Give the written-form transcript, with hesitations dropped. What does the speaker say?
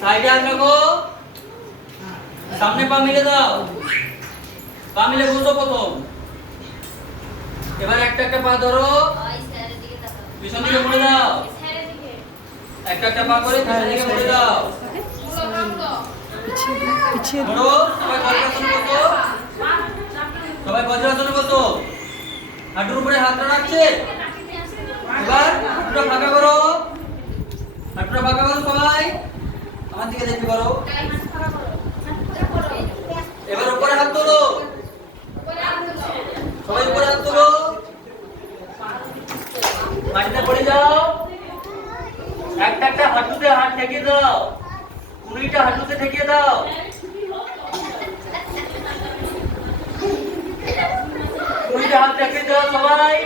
সাইডে হাত রাখো, সামনে পা মিলে দাও, পা মিলে বসো প্রথম। এবার একটা একটা পা ধরো, পিছন দিকে মুড়ে দাও, একটা একটা পা করে পিছন দিকে মুড়ে দাও। ধরো, সবাই বজ্রাসনে বসো, সবাই বজ্রাসনে বসো। হাঁটুর উপরে হাতটা রাখছে। এবার হাঁটুটা ফাঁকা করো, হাঁটুটা ফাঁকা করো সবাই, আমার দিকে দেখতে পারো। এবার উপরে হাত তোলো, সবাই উপরে হাত তোলো, মাটিতে পড়ে যাও। একটা একটা হাঁটুতে হাত ঠেকিয়ে দাও, 20টা হাঁটুতে ঠেকিয়ে দাও। 20টা হাত ঠেকিয়ে দাও সবাই।